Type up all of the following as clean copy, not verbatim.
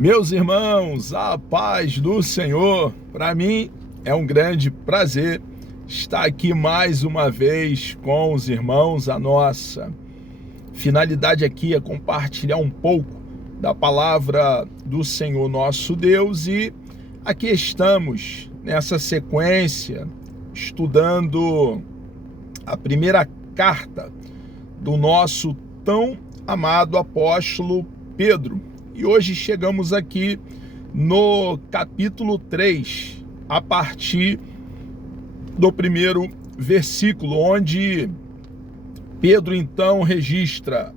Meus irmãos, a paz do Senhor. Para mim é um grande prazer estar aqui mais uma vez com os irmãos. A nossa finalidade aqui é compartilhar um pouco da palavra do Senhor nosso Deus, e aqui estamos nessa sequência estudando a primeira carta do nosso tão amado apóstolo Pedro. E hoje chegamos aqui no capítulo 3, a partir do primeiro versículo, onde Pedro então registra: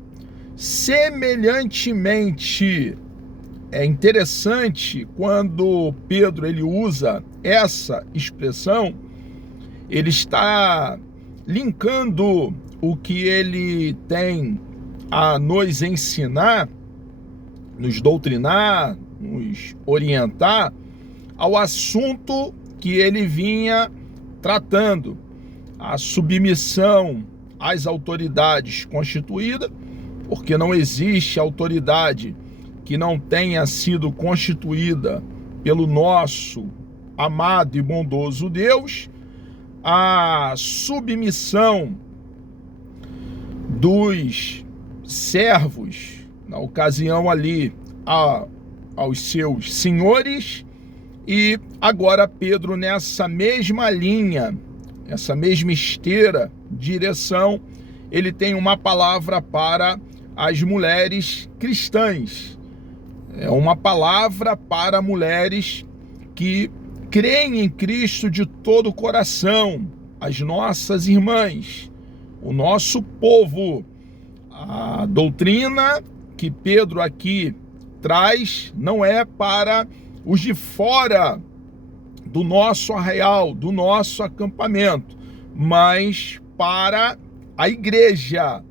semelhantemente. É interessante quando Pedro ele usa essa expressão, ele está linkando o que ele tem a nos ensinar, nos doutrinar, nos orientar ao assunto que ele vinha tratando, a submissão às autoridades constituídas, porque não existe autoridade que não tenha sido constituída pelo nosso amado e bondoso Deus, a submissão dos servos, na ocasião ali, aos seus senhores. E agora Pedro, nessa mesma linha, essa mesma esteira, direção, ele tem uma palavra para as mulheres cristãs. É uma palavra para mulheres que creem em Cristo de todo o coração, as nossas irmãs, o nosso povo. A doutrina que Pedro aqui traz não é para os de fora do nosso arraial, do nosso acampamento, mas para a igreja.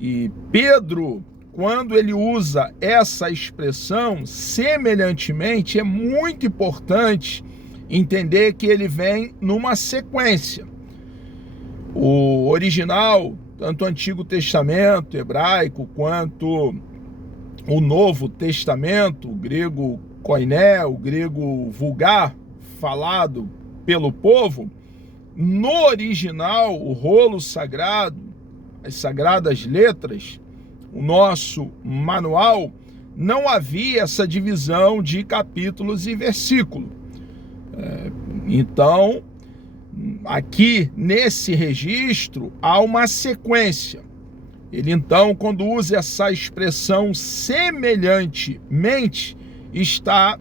E Pedro, quando ele usa essa expressão, semelhantemente, é muito importante entender que ele vem numa sequência. O original, tanto o Antigo Testamento hebraico quanto o Novo Testamento, o grego koiné, o grego vulgar, falado pelo povo, no original, o rolo sagrado, as sagradas letras, o nosso manual, não havia essa divisão de capítulos e versículos. Então, aqui nesse registro há uma sequência. Ele então, quando usa essa expressão semelhantemente, está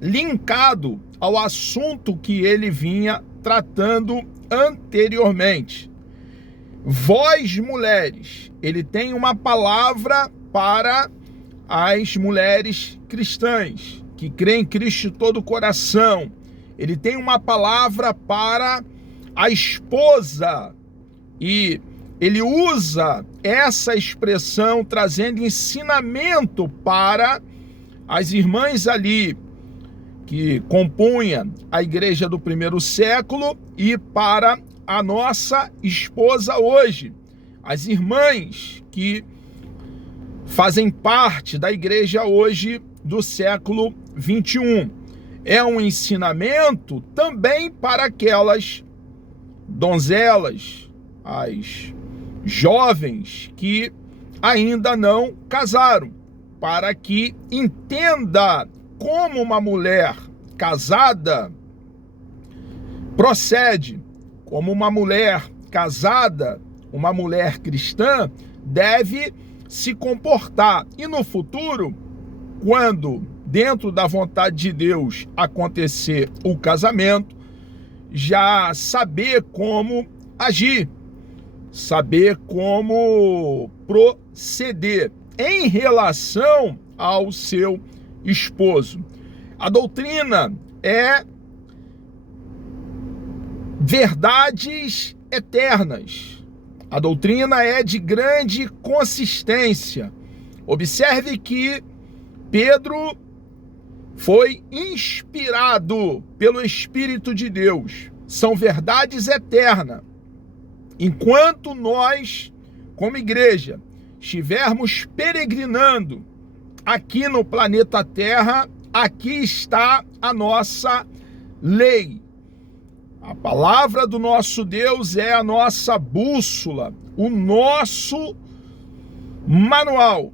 linkado ao assunto que ele vinha tratando anteriormente. Vós, mulheres, ele tem uma palavra para as mulheres cristãs, que creem em Cristo de todo o coração. Ele tem uma palavra para a esposa, e ele usa essa expressão trazendo ensinamento para as irmãs ali, que compunham a igreja do primeiro século, e para a nossa esposa hoje, as irmãs que fazem parte da igreja hoje do século 21. É um ensinamento também para aquelas donzelas, as jovens que ainda não casaram, para que entenda como uma mulher casada procede, como uma mulher casada, uma mulher cristã, deve se comportar. E no futuro, quando dentro da vontade de Deus acontecer o casamento, já saber como agir, saber como proceder em relação ao seu esposo. A doutrina é verdades eternas. A doutrina é de grande consistência. Observe que Pedro foi inspirado pelo Espírito de Deus. São verdades eternas. Enquanto nós, como igreja, estivermos peregrinando aqui no planeta Terra, aqui está a nossa lei. A palavra do nosso Deus é a nossa bússola, o nosso manual,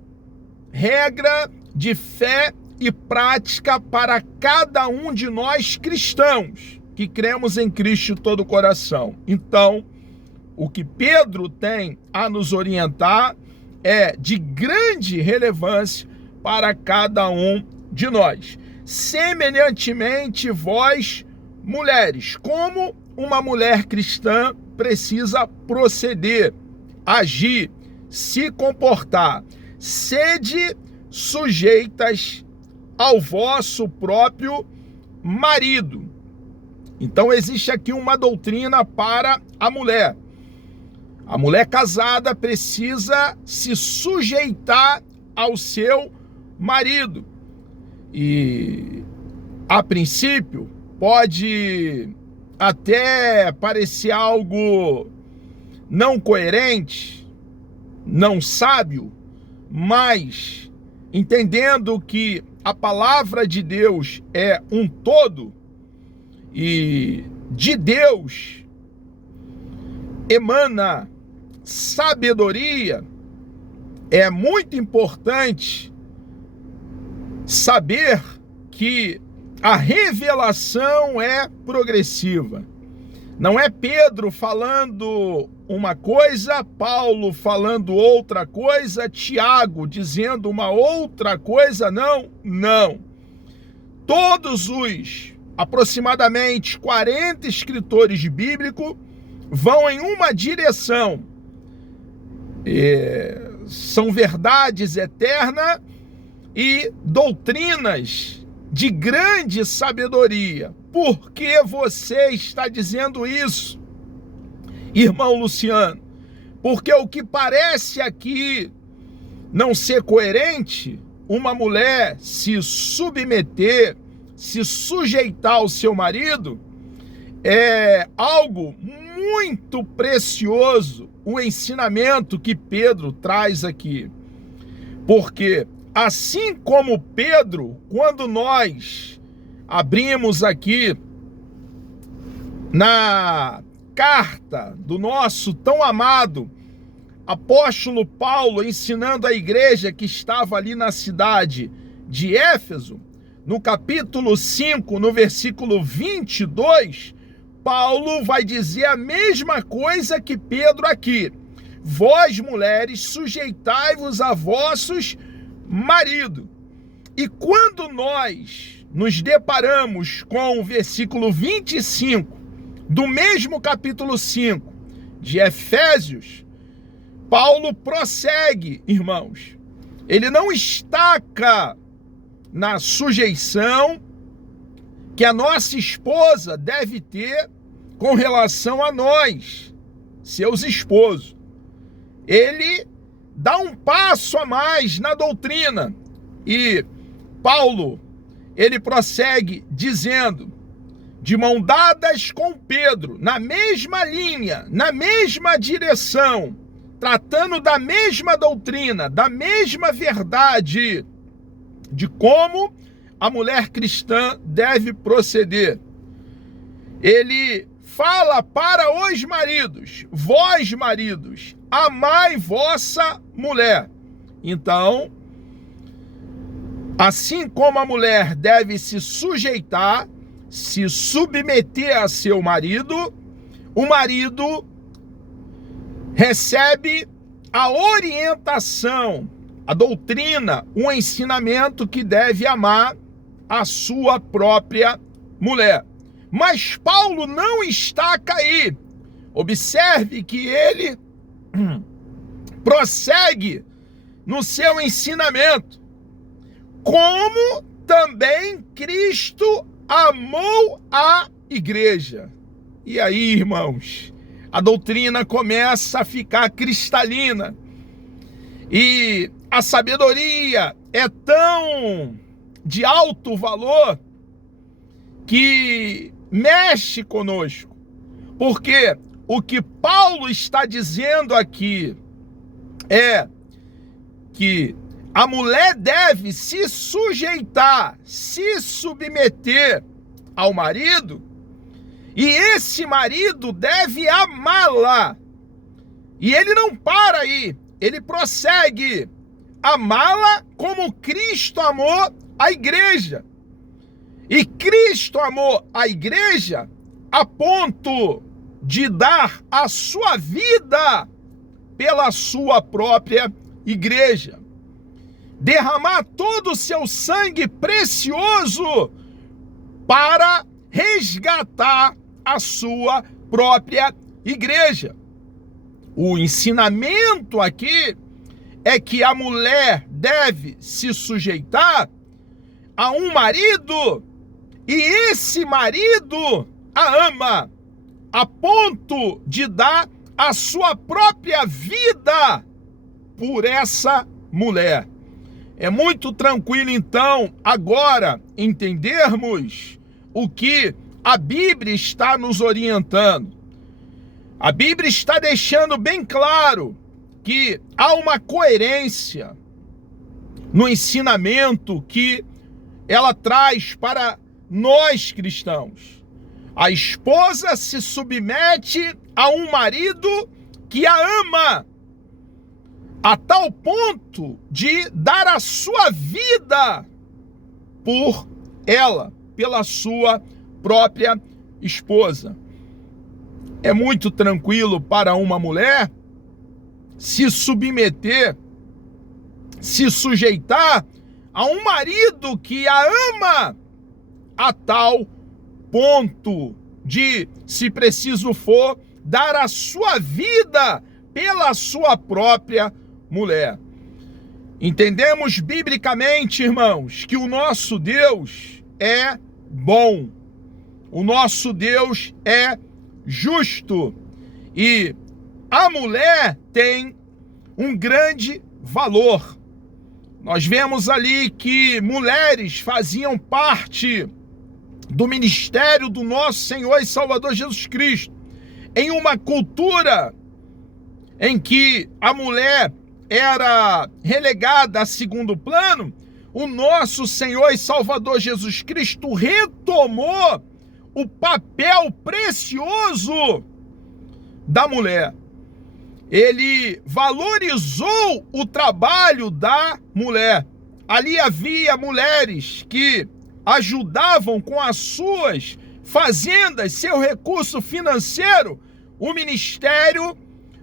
regra de fé e prática para cada um de nós cristãos que cremos em Cristo de todo o coração. Então, o que Pedro tem a nos orientar é de grande relevância para cada um de nós. Semelhantemente, vós, mulheres, como uma mulher cristã precisa proceder, agir, se comportar. Sede sujeitas ao vosso próprio marido. Então existe aqui uma doutrina para a mulher. A mulher casada precisa se sujeitar ao seu marido. E, a princípio, pode até parecer algo não coerente, não sábio, mas entendendo que a palavra de Deus é um todo e de Deus emana sabedoria, é muito importante saber que a revelação é progressiva. Não é Pedro falando uma coisa, Paulo falando outra coisa, Tiago dizendo uma outra coisa, não. Todos os aproximadamente 40 escritores bíblicos vão em uma direção. São verdades eternas e doutrinas de grande sabedoria. Por que você está dizendo isso, irmão Luciano? Porque o que parece aqui não ser coerente, uma mulher se submeter, se sujeitar ao seu marido, é algo muito precioso, o ensinamento que Pedro traz aqui. Porque assim como Pedro, quando nós abrimos aqui na carta do nosso tão amado apóstolo Paulo, ensinando a igreja que estava ali na cidade de Éfeso, no capítulo 5, no versículo 22, Paulo vai dizer a mesma coisa que Pedro aqui. Vós, mulheres, sujeitai-vos a vossos maridos. E quando nós nos deparamos com o versículo 25 do mesmo capítulo 5 de Efésios, Paulo prossegue, irmãos. Ele não estaca na sujeição que a nossa esposa deve ter com relação a nós, seus esposos. Ele dá um passo a mais na doutrina. E Paulo, ele prossegue dizendo, de mão dadas com Pedro, na mesma linha, na mesma direção, tratando da mesma doutrina, da mesma verdade, de como a mulher cristã deve proceder. Ele fala para os maridos, vós maridos, amai vossa mulher. Então, assim como a mulher deve se sujeitar, se submeter a seu marido, o marido recebe a orientação, a doutrina, o ensinamento que deve amar a sua própria mulher. Mas Paulo não está aí. Observe que ele prossegue no seu ensinamento. Como também Cristo amou a igreja. E aí, irmãos, a doutrina começa a ficar cristalina. E a sabedoria é tão de alto valor que mexe conosco. Porque o que Paulo está dizendo aqui é que a mulher deve se sujeitar, se submeter ao marido, e esse marido deve amá-la. E ele não para aí, ele prossegue: amá-la como Cristo amou a igreja. E Cristo amou a igreja a ponto de dar a sua vida pela sua própria igreja. Derramar todo o seu sangue precioso para resgatar a sua própria igreja. O ensinamento aqui é que a mulher deve se sujeitar a um marido, e esse marido a ama a ponto de dar a sua própria vida por essa mulher. É muito tranquilo, então, agora entendermos o que a Bíblia está nos orientando. A Bíblia está deixando bem claro que há uma coerência no ensinamento que ela traz para nós cristãos. A esposa se submete a um marido que a ama, a tal ponto de dar a sua vida por ela, pela sua própria esposa. É muito tranquilo para uma mulher se submeter, se sujeitar a um marido que a ama a tal ponto de, se preciso for, dar a sua vida pela sua própria mulher. Entendemos biblicamente, irmãos, que o nosso Deus é bom, o nosso Deus é justo, e a mulher tem um grande valor. Nós vemos ali que mulheres faziam parte do ministério do nosso Senhor e Salvador Jesus Cristo. Em uma cultura em que a mulher era relegada a segundo plano, o nosso Senhor e Salvador Jesus Cristo retomou o papel precioso da mulher. Ele valorizou o trabalho da mulher. Ali havia mulheres que ajudavam com as suas fazendas, seu recurso financeiro, o ministério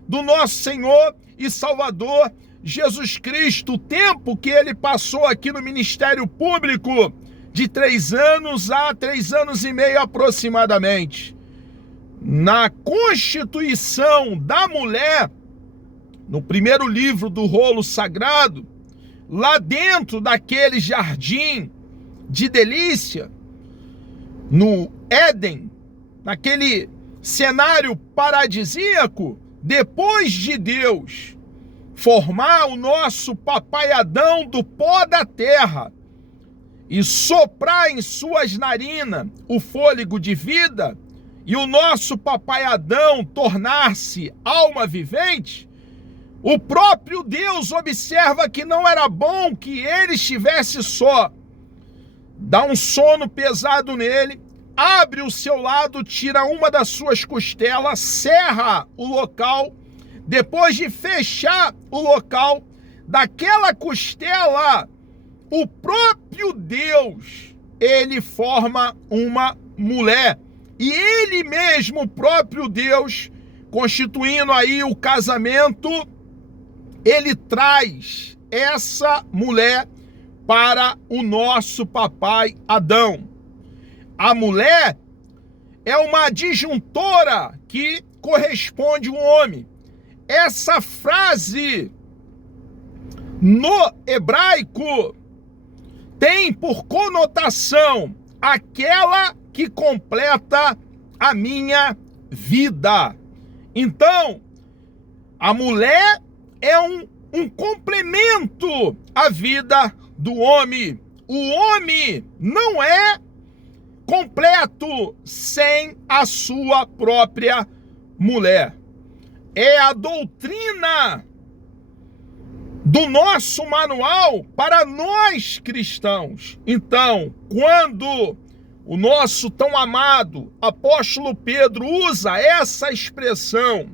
do nosso Senhor e Salvador Jesus Cristo. O tempo que ele passou aqui no ministério público, de 3 anos a 3 anos e meio aproximadamente. Na constituição da mulher, no primeiro livro do rolo sagrado, lá dentro daquele jardim de delícia, no Éden, naquele cenário paradisíaco, depois de Deus formar o nosso papai Adão do pó da terra e soprar em suas narinas o fôlego de vida, e o nosso papai Adão tornar-se alma vivente, o próprio Deus observa que não era bom que ele estivesse só. Dá um sono pesado nele, abre o seu lado, tira uma das suas costelas, serra o local. Depois de fechar o local, daquela costela, o próprio Deus, ele forma uma mulher. E ele mesmo, o próprio Deus, constituindo aí o casamento, ele traz essa mulher para o nosso papai Adão. A mulher é uma adjuntora que corresponde ao homem. Essa frase no hebraico tem por conotação aquela que completa a minha vida. Então, a mulher é um complemento à vida do homem. O homem não é completo sem a sua própria mulher. É a doutrina do nosso manual para nós cristãos. Então, quando o nosso tão amado apóstolo Pedro usa essa expressão,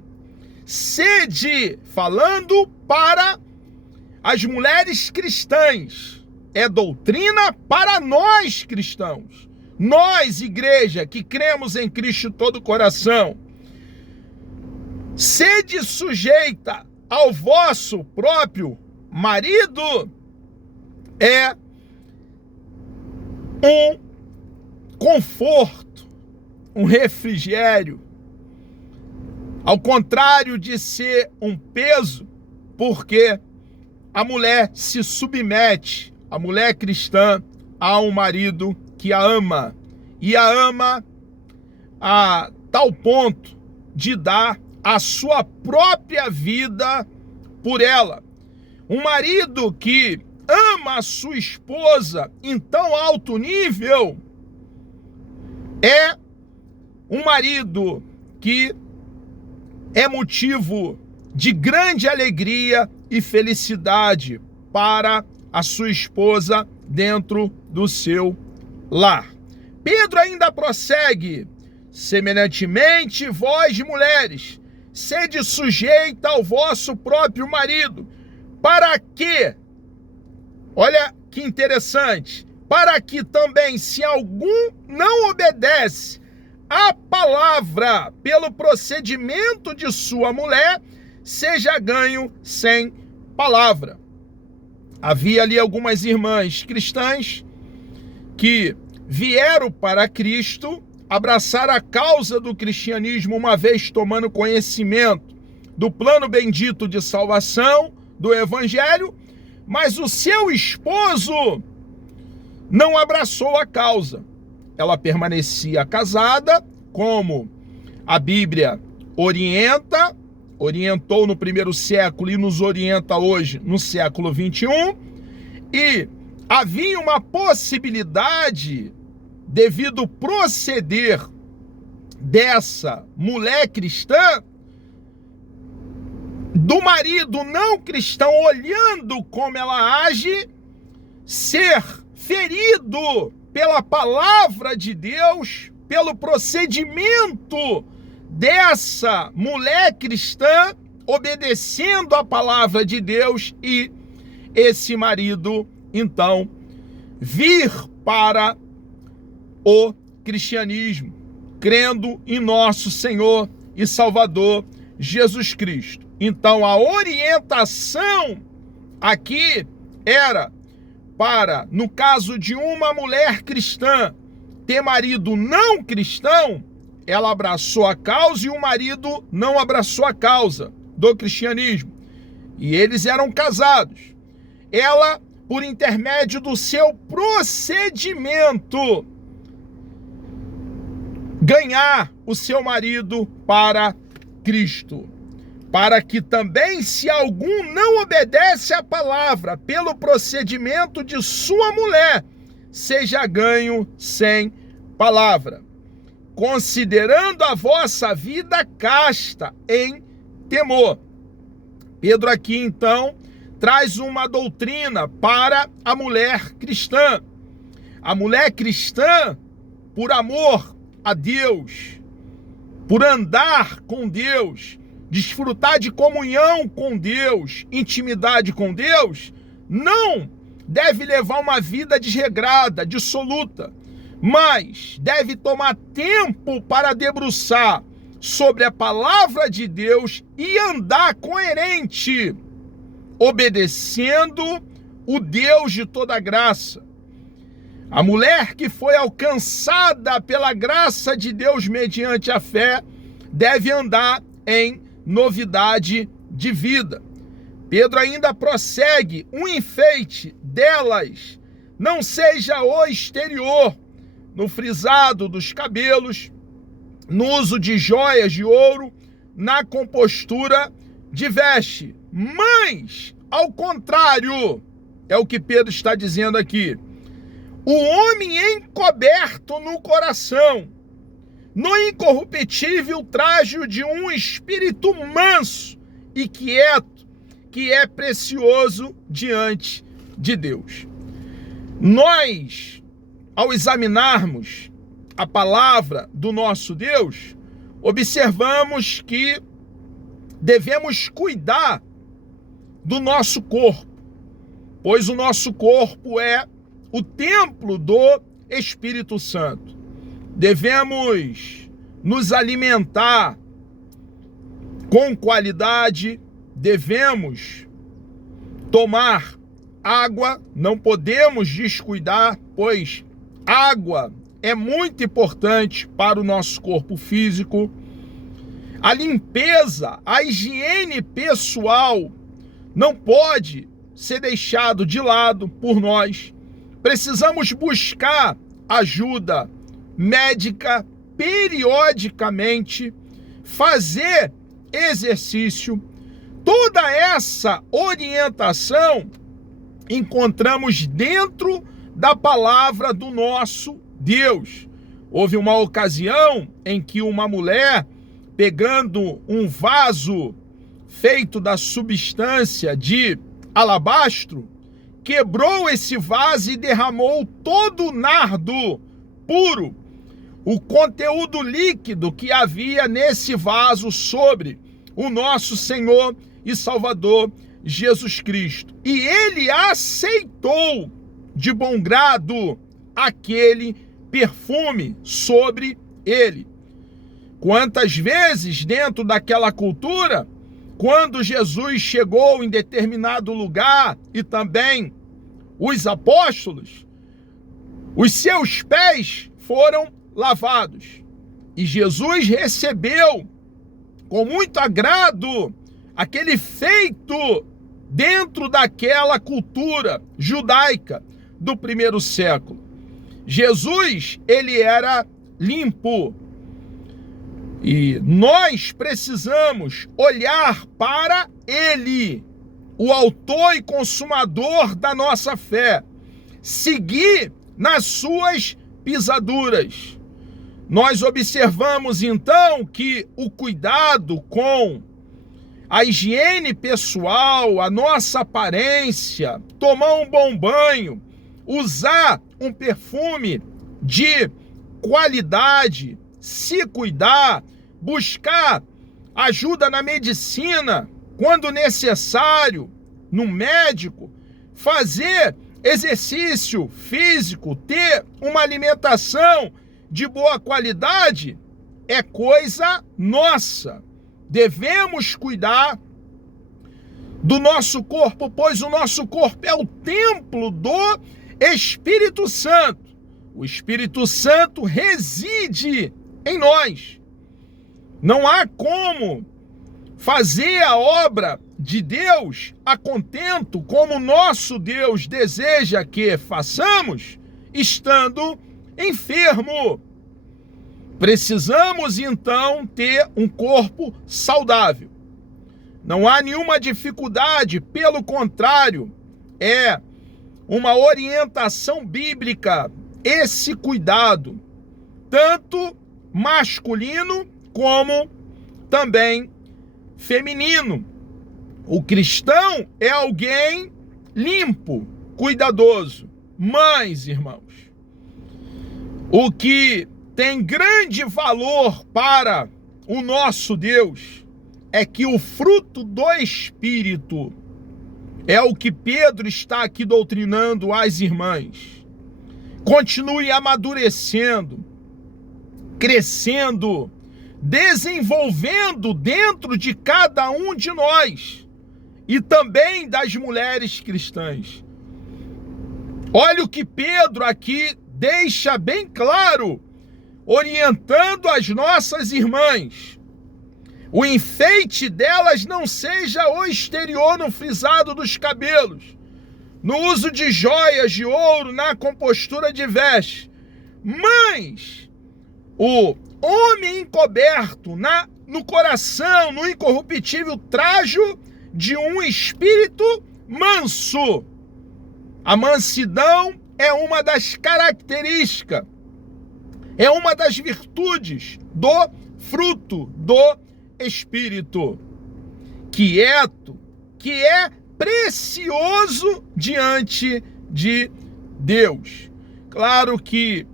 sede, falando para as mulheres cristãs, é doutrina para nós cristãos. Nós, igreja, que cremos em Cristo de todo o coração, sede sujeita ao vosso próprio marido, é um conforto, um refrigério, ao contrário de ser um peso, porque a mulher se submete, a mulher cristã, a um marido que a ama, e a ama a tal ponto de dar a sua própria vida por ela. Um marido que ama a sua esposa em tão alto nível é um marido que é motivo de grande alegria e felicidade para a sua esposa dentro do seu lar. Pedro ainda prossegue: semelhantemente, vós, mulheres, sede sujeita ao vosso próprio marido. Para que, olha que interessante, para que também, se algum não obedece à palavra pelo procedimento de sua mulher, seja ganho sem palavra. Havia ali algumas irmãs cristãs que vieram para Cristo, abraçar a causa do cristianismo, uma vez tomando conhecimento do plano bendito de salvação, do evangelho, mas o seu esposo não abraçou a causa. Ela permanecia casada, como a Bíblia orientou no primeiro século e nos orienta hoje no século 21, e havia uma possibilidade, devido ao proceder dessa mulher cristã, do marido não cristão, olhando como ela age, ser ferido pela palavra de Deus, pelo procedimento dessa mulher cristã, obedecendo a palavra de Deus, e esse marido, então, vir para o cristianismo, crendo em nosso Senhor e Salvador Jesus Cristo. Então, a orientação aqui era para, no caso de uma mulher cristã ter marido não cristão, ela abraçou a causa e o marido não abraçou a causa do cristianismo. E eles eram casados. Ela, por intermédio do seu procedimento, ganhar o seu marido para Cristo. Para que também, se algum não obedece à palavra pelo procedimento de sua mulher, seja ganho sem palavra, considerando a vossa vida casta em temor. Pedro aqui, então, traz uma doutrina para a mulher cristã. A mulher cristã, por amor a Deus, por andar com Deus, desfrutar de comunhão com Deus, intimidade com Deus, não deve levar uma vida desregrada, dissoluta, mas deve tomar tempo para debruçar sobre a palavra de Deus e andar coerente, obedecendo o Deus de toda graça. A mulher que foi alcançada pela graça de Deus mediante a fé deve andar em novidade de vida. Pedro ainda prossegue: um enfeite delas não seja o exterior, no frisado dos cabelos, no uso de joias de ouro, na compostura de veste, mas, ao contrário, é o que Pedro está dizendo aqui, o homem encoberto no coração, no incorruptível trajo de um espírito manso e quieto, que é precioso diante de Deus. Nós, ao examinarmos a palavra do nosso Deus, observamos que devemos cuidar do nosso corpo, pois o nosso corpo é o templo do Espírito Santo. Devemos nos alimentar com qualidade, devemos tomar água, não podemos descuidar, pois água é muito importante para o nosso corpo físico. A limpeza, a higiene pessoal não pode ser deixado de lado por nós. Precisamos buscar ajuda médica periodicamente, fazer exercício. Toda essa orientação encontramos dentro da palavra do nosso Deus. Houve uma ocasião em que uma mulher, pegando um vaso feito da substância de alabastro, quebrou esse vaso e derramou todo o nardo puro, o conteúdo líquido que havia nesse vaso sobre o nosso Senhor e Salvador Jesus Cristo. E ele aceitou de bom grado aquele perfume sobre ele. Quantas vezes dentro daquela cultura, quando Jesus chegou em determinado lugar e também os apóstolos, os seus pés foram lavados. E Jesus recebeu com muito agrado aquele feito dentro daquela cultura judaica do primeiro século. Jesus, ele era limpo. E nós precisamos olhar para ele, o autor e consumador da nossa fé, seguir nas suas pisaduras. Nós observamos então que o cuidado com a higiene pessoal, a nossa aparência, tomar um bom banho, usar um perfume de qualidade, se cuidar, buscar ajuda na medicina, quando necessário, no médico, fazer exercício físico, ter uma alimentação de boa qualidade, é coisa nossa. Devemos cuidar do nosso corpo, pois o nosso corpo é o templo do Espírito Santo. O Espírito Santo reside em nós. Não há como fazer a obra de Deus a contento, como o nosso Deus deseja que façamos, estando enfermo. Precisamos então ter um corpo saudável. Não há nenhuma dificuldade, pelo contrário, é uma orientação bíblica esse cuidado, tanto masculino como também feminino. O cristão é alguém limpo, cuidadoso. Mas, irmãos, o que tem grande valor para o nosso Deus é que o fruto do Espírito é o que Pedro está aqui doutrinando às irmãs. Continue amadurecendo, crescendo, desenvolvendo dentro de cada um de nós e também das mulheres cristãs. Olha o que Pedro aqui deixa bem claro, orientando as nossas irmãs. O enfeite delas não seja o exterior no frisado dos cabelos, no uso de joias de ouro, na compostura de vestes, mas o homem encoberto no coração, no incorruptível trajo de um espírito manso. A mansidão é uma das características, é uma das virtudes do fruto do Espírito. Quieto, que é precioso diante de Deus. Claro que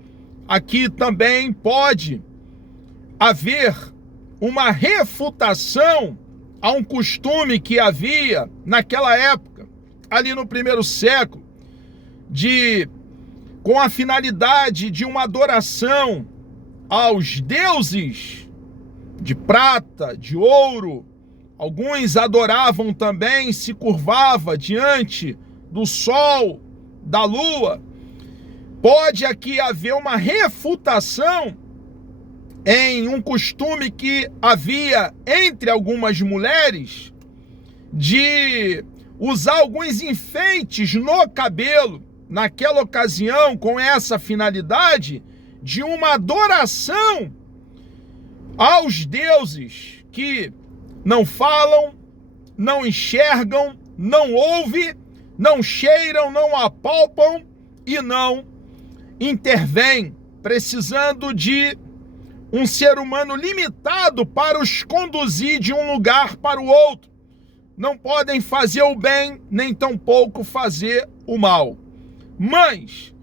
aqui também pode haver uma refutação a um costume que havia naquela época, ali no primeiro século, com a finalidade de uma adoração aos deuses de prata, de ouro. Alguns adoravam também, se curvava diante do sol, da lua. Pode aqui haver uma refutação em um costume que havia entre algumas mulheres de usar alguns enfeites no cabelo, naquela ocasião, com essa finalidade de uma adoração aos deuses que não falam, não enxergam, não ouvem, não cheiram, não apalpam e não intervêm, precisando de um ser humano limitado para os conduzir de um lugar para o outro. Não podem fazer o bem, nem tampouco fazer o mal. Mas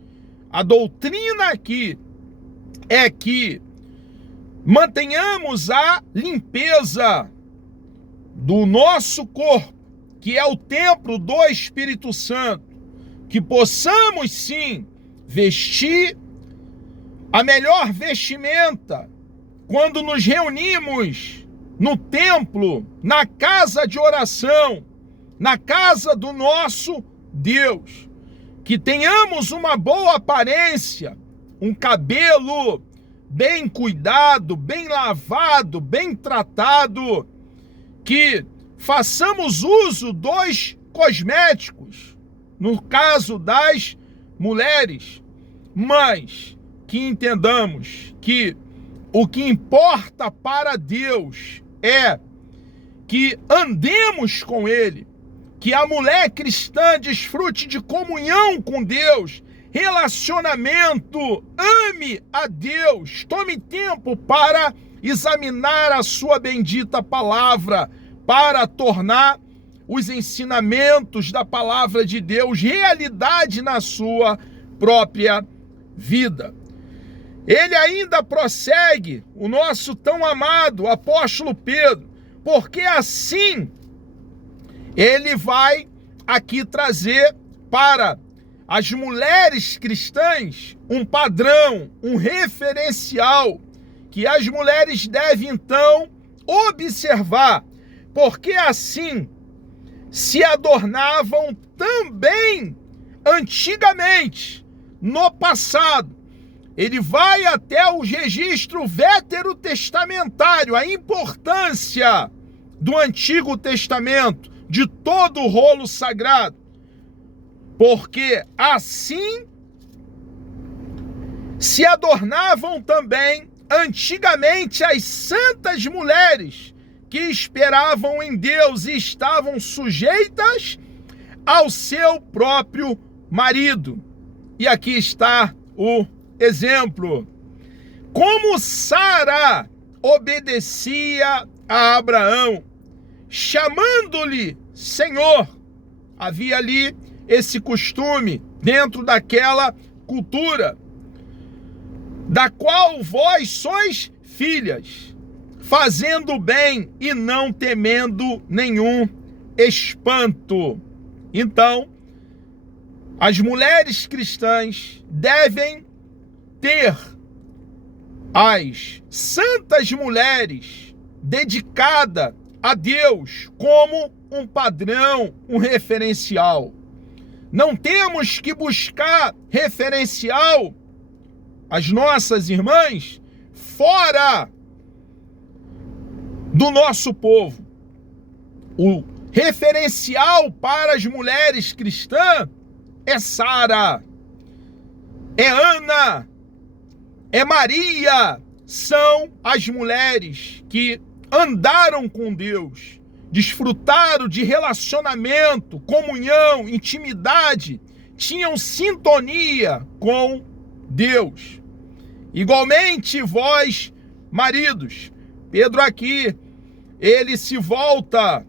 a doutrina aqui é que mantenhamos a limpeza do nosso corpo, que é o templo do Espírito Santo, que possamos sim vestir a melhor vestimenta quando nos reunimos no templo, na casa de oração, na casa do nosso Deus. Que tenhamos uma boa aparência, um cabelo bem cuidado, bem lavado, bem tratado, que façamos uso dos cosméticos, no caso das mulheres, mas que entendamos que o que importa para Deus é que andemos com Ele, que a mulher cristã desfrute de comunhão com Deus, relacionamento, ame a Deus, tome tempo para examinar a sua bendita palavra, para tornar os ensinamentos da palavra de Deus realidade na sua própria vida. Ele ainda prossegue, o nosso tão amado apóstolo Pedro, porque assim ele vai aqui trazer para as mulheres cristãs um padrão, um referencial, que as mulheres devem então observar, porque assim se adornavam também antigamente, no passado. Ele vai até o registro veterotestamentário, a importância do Antigo Testamento, de todo o rolo sagrado, porque assim se adornavam também antigamente as santas mulheres que esperavam em Deus e estavam sujeitas ao seu próprio marido. E aqui está o exemplo. Como Sara obedecia a Abraão, chamando-lhe Senhor. Havia ali esse costume dentro daquela cultura, da qual vós sois filhas, fazendo bem e não temendo nenhum espanto. Então, as mulheres cristãs devem ter as santas mulheres dedicadas a Deus como um padrão, um referencial. Não temos que buscar referencial as nossas irmãs fora do nosso povo. O referencial para as mulheres cristãs é Sara, é Ana, é Maria. São as mulheres que andaram com Deus, desfrutaram de relacionamento, comunhão, intimidade, tinham sintonia com Deus. Igualmente vós, maridos. Pedro aqui, ele se volta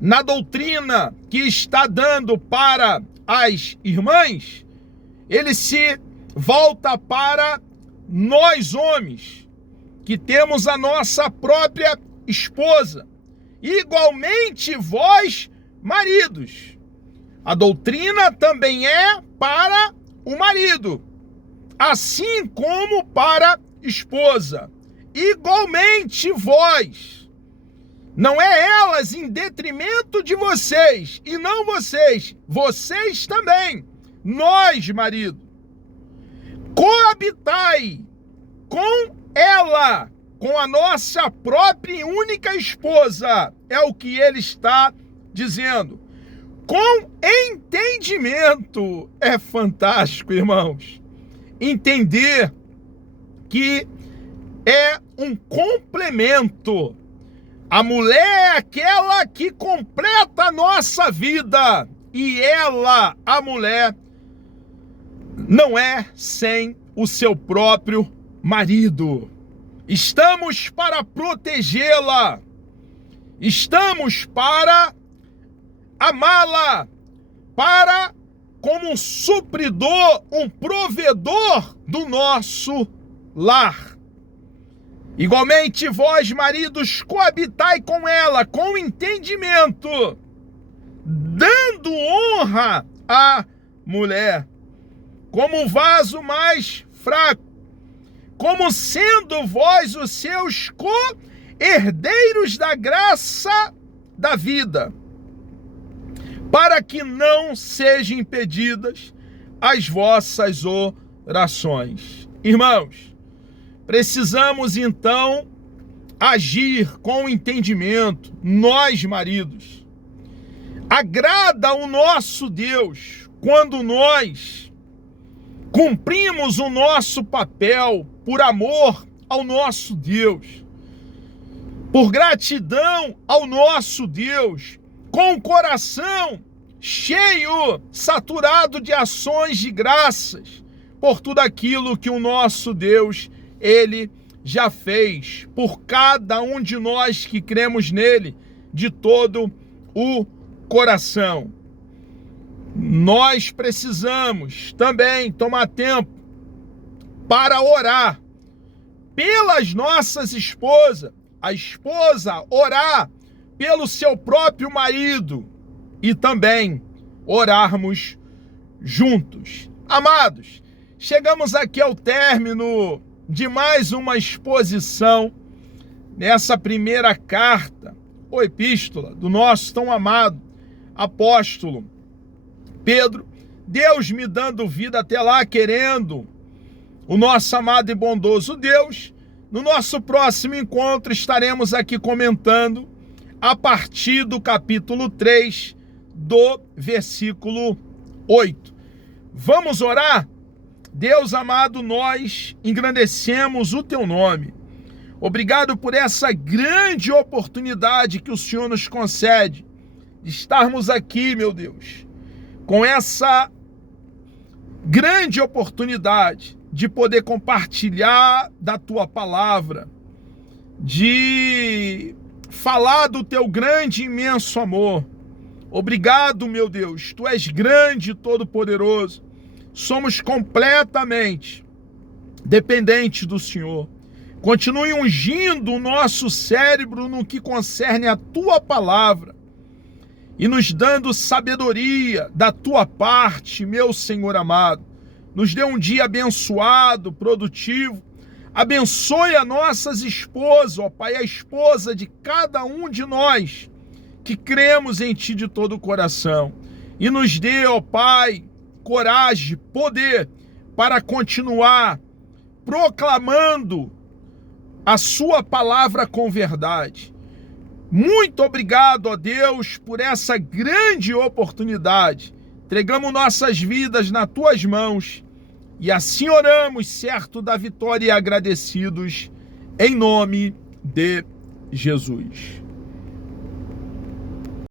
na doutrina que está dando para as irmãs, ele se volta para nós homens, que temos a nossa própria esposa. Igualmente vós, maridos. A doutrina também é para o marido, assim como para a esposa. Igualmente vós. Não é elas em detrimento de vocês, e não vocês, vocês também. Nós, marido, coabitai com ela, com a nossa própria e única esposa. É o que ele está dizendo. Com entendimento. É fantástico, irmãos. Entender que é um complemento. A mulher é aquela que completa a nossa vida. E ela, a mulher, não é sem o seu próprio marido. Estamos para protegê-la. Estamos para amá-la. Para, como um supridor, um provedor do nosso lar. Igualmente, vós, maridos, coabitai com ela, com entendimento, dando honra à mulher, como um vaso mais fraco, como sendo vós os seus co-herdeiros da graça da vida, para que não sejam impedidas as vossas orações. Irmãos, precisamos então agir com entendimento. Nós, maridos, agrada o nosso Deus quando nós cumprimos o nosso papel por amor ao nosso Deus, por gratidão ao nosso Deus, com o coração cheio, saturado de ações de graças por tudo aquilo que o nosso Deus, ele já fez por cada um de nós que cremos nele de todo o coração. Nós precisamos também tomar tempo para orar pelas nossas esposas, a esposa orar pelo seu próprio marido e também orarmos juntos. Amados, chegamos aqui ao término de mais uma exposição nessa primeira carta, ou epístola, do nosso tão amado apóstolo Pedro. Deus me dando vida até lá, querendo o nosso amado e bondoso Deus. No nosso próximo encontro estaremos aqui comentando a partir do capítulo 3, do versículo 8. Vamos orar? Deus amado, nós engrandecemos o teu nome. Obrigado por essa grande oportunidade que o Senhor nos concede de estarmos aqui, meu Deus, com essa grande oportunidade de poder compartilhar da tua palavra, de falar do teu grande e imenso amor. Obrigado, meu Deus, tu és grande e todo-poderoso. Somos completamente dependentes do Senhor. Continue ungindo o nosso cérebro no que concerne a tua palavra e nos dando sabedoria da tua parte, meu Senhor amado. Nos dê um dia abençoado, produtivo. Abençoe as nossas esposas, ó Pai, a esposa de cada um de nós que cremos em Ti de todo o coração. E nos dê, ó Pai, coragem, poder para continuar proclamando a sua palavra com verdade. Muito obrigado, ó Deus, por essa grande oportunidade. Entregamos nossas vidas nas tuas mãos e assim oramos, certo da vitória e agradecidos em nome de Jesus.